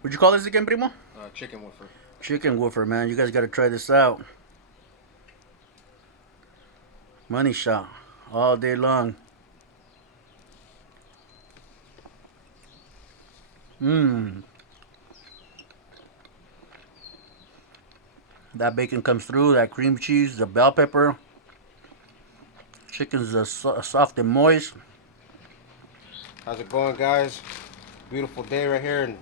What'd you call this again, primo? Chicken woofer. Chicken woofer, man. You guys got to try this out. Money shot all day long. Mmm. That bacon comes through, that cream cheese, the bell pepper. Chicken's soft and moist. How's it going, guys? Beautiful day right here in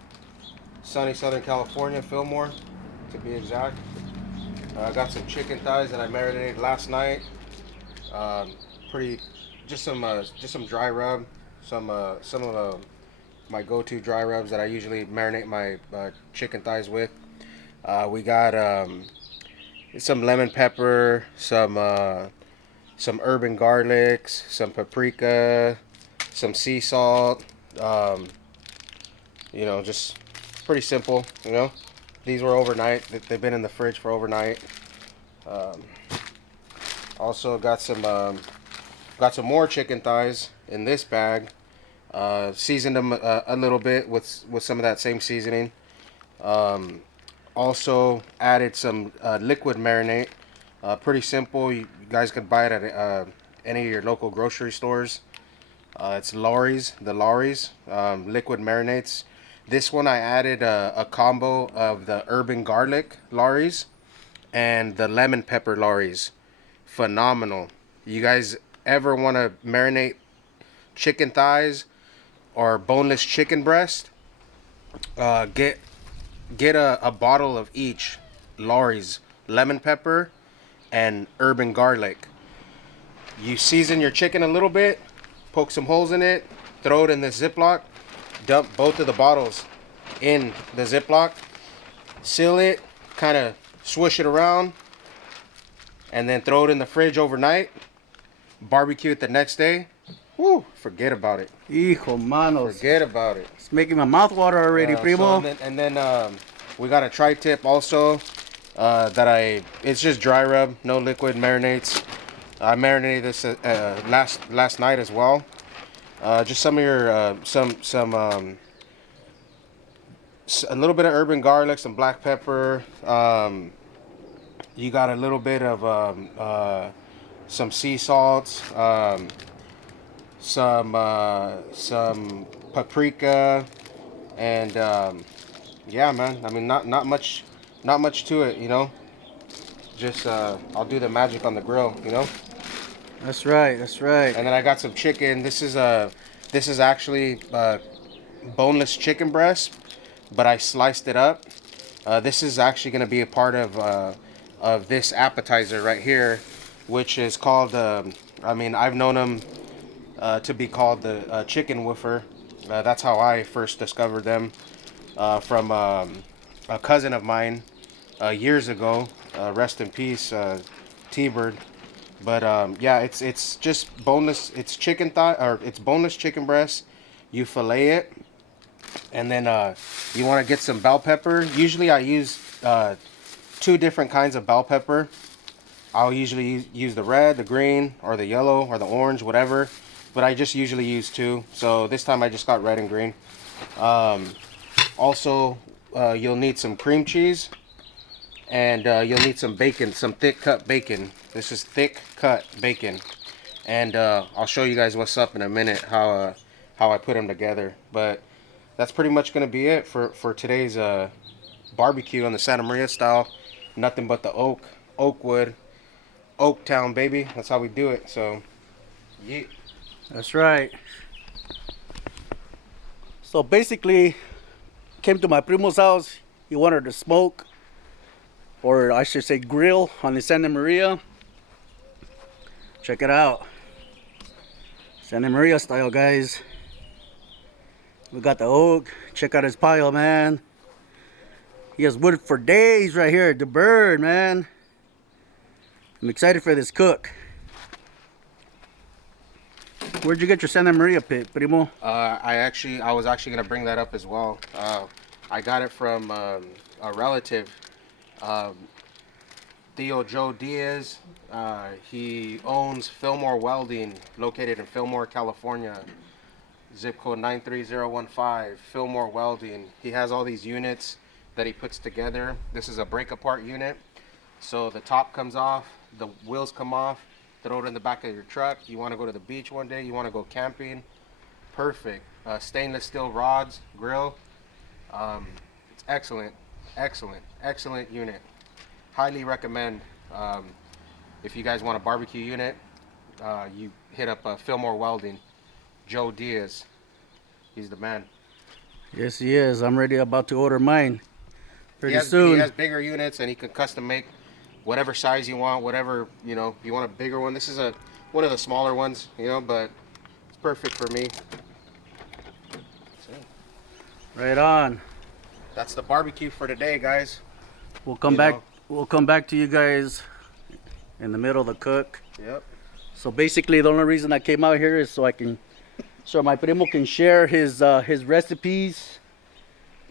sunny Southern California, Fillmore, to be exact. I got some chicken thighs that I marinated last night. Pretty, just some dry rub, some of my go-to dry rubs that I usually marinate my chicken thighs with. We got some lemon pepper, some urban garlics, some paprika, some sea salt. Just pretty simple. These were overnight. They've been in the fridge for overnight. Um, Also got some more chicken thighs in this bag. Seasoned them a little bit with some of that same seasoning. Also added some liquid marinade. Pretty simple. You guys could buy it at any of your local grocery stores. It's Lawry's, the Lawry's liquid marinades. This one I added a combo of the urban garlic Lawry's and the lemon pepper Lawry's. Phenomenal. You guys ever want to marinate chicken thighs or boneless chicken breast? Get a bottle of each Lawry's lemon pepper and urban garlic. You season your chicken a little bit, poke some holes in it, throw it in the Ziploc, dump both of the bottles in the Ziploc, seal it, kind of swish it around, and then throw it in the fridge overnight. Barbecue it the next day. Woo, forget about it. Hijo manos. Forget about it. It's making my mouth water already, primo. And then we got a tri-tip also it's just dry rub, no liquid marinades. I marinated this last night as well. Just some of your a little bit of urban garlic, some black pepper. You got a little bit of some sea salts, some paprika, and yeah, man. I mean, not much to it. Just I'll do the magic on the grill. That's right. That's right. And then I got some chicken. This is actually boneless chicken breast, but I sliced it up. This is actually going to be a part of this appetizer right here, which is called, I've known them to be called the chicken woofer. That's how I first discovered them from a cousin of mine years ago. Rest in peace, T-Bird. But yeah, it's just boneless. It's chicken thigh, or it's boneless chicken breast. You fillet it, and then you want to get some bell pepper. Usually I use two different kinds of bell pepper. I'll usually use the red, the green, or the yellow, or the orange, whatever. But I just usually use two. So this time I just got red and green. Also, you'll need some cream cheese. And you'll need some bacon, some thick cut bacon. This is thick cut bacon. And I'll show you guys what's up in a minute, how I put them together. But that's pretty much going to be it for today's barbecue on the Santa Maria style. Nothing but the oak wood, Oaktown, baby. That's how we do it. So, yeah. That's right. So basically, came to my primo's house. He wanted to smoke, or I should say grill, on the Santa Maria. Check it out. Santa Maria style, guys. We got the oak. Check out his pile, man. He has wood for days right here. The bird, man. I'm excited for this cook. Where'd you get your Santa Maria pit, primo? I was actually gonna bring that up as well. I got it from a relative, Theo Joe Diaz. He owns Fillmore Welding, located in Fillmore, California. Zip code 93015. Fillmore Welding. He has all these units that he puts together. This is a break apart unit. So the top comes off, the wheels come off, throw it in the back of your truck. You want to go to the beach one day, you want to go camping. Perfect. Stainless steel rods, grill. It's excellent, excellent unit. Highly recommend. If you guys want a barbecue unit, you hit up Fillmore Welding. Joe Diaz, he's the man. Yes, he is. I'm about to order mine pretty soon. He has bigger units, and he can custom make whatever size you want, whatever, you know, you want a bigger one. This is one of the smaller ones, you know, but it's perfect for me. Right on. That's the barbecue for today, guys. We'll come back. We'll come back to you guys in the middle of the cook. Yep. So basically, the only reason I came out here is so my primo can share his recipes.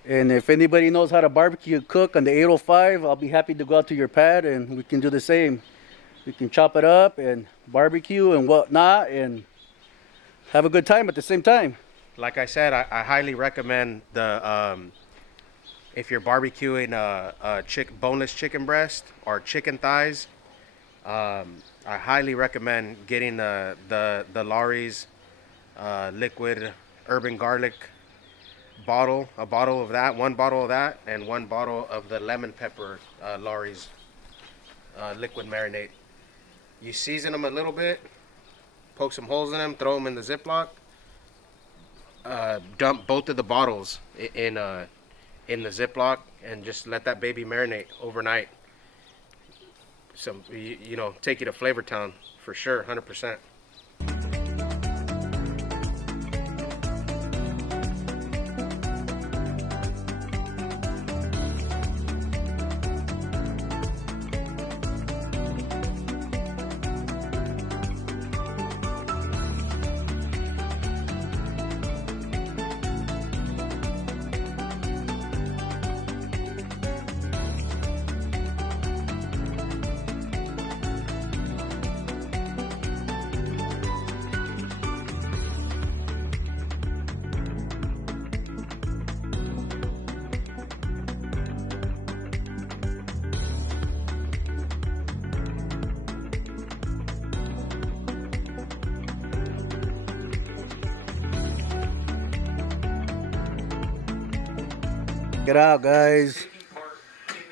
And if anybody knows how to barbecue cook on the 805, I'll be happy to go out to your pad and we can do the same. We can chop it up and barbecue and whatnot and have a good time at the same time. Like I said, I highly recommend the if you're barbecuing boneless chicken breast or chicken thighs. I highly recommend getting the Lawry's liquid urban garlic bottle, one bottle of that, and one bottle of the lemon pepper Lawry's liquid marinade. You season them a little bit, poke some holes in them, throw them in the Ziploc, dump both of the bottles in the Ziploc, and just let that baby marinate overnight. You know, take you to Flavor Town for sure, 100%. Get out, guys.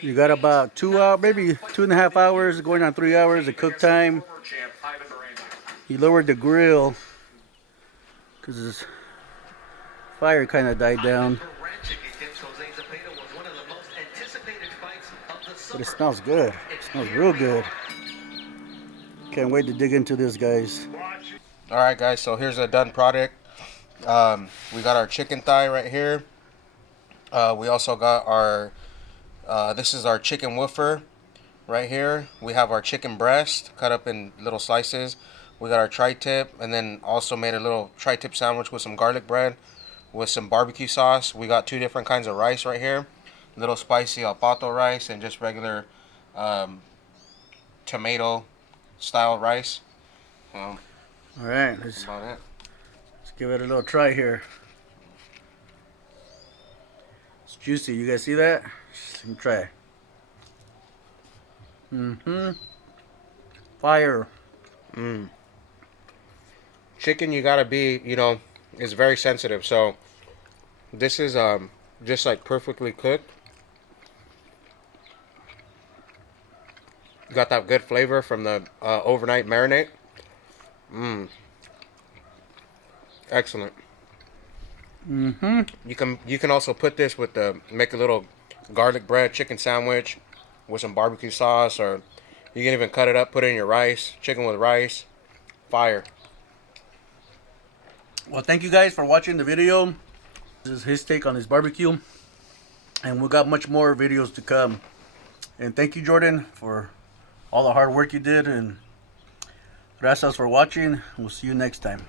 You got about 2 hours, maybe 2.5 hours, going on 3 hours of cook time. He lowered the grill because his fire kind of died down. But it smells good. It smells real good. Can't wait to dig into this, guys. All right, guys, so here's a done product. We got our chicken thigh right here. We also got our, this is our chicken woofer right here. We have our chicken breast cut up in little slices. We got our tri-tip, and then also made a little tri-tip sandwich with some garlic bread with some barbecue sauce. We got 2 different kinds of rice right here. Little spicy al pato rice and just regular tomato style rice. All right, let's give it a little try here. It's juicy. You guys see that? Let me try. Fire. Chicken, you gotta be, you know, is very sensitive. So this is just like perfectly cooked. Got that good flavor from the overnight marinade. Excellent. You can also put this with make a little garlic bread chicken sandwich with some barbecue sauce, or you can even cut it up, put it in your rice, chicken with rice. Fire. Well, thank you guys for watching the video. This is his take on his barbecue, and we got much more videos to come. And thank you, Jordan, for all the hard work you did, and gracias for watching. We'll see you next time.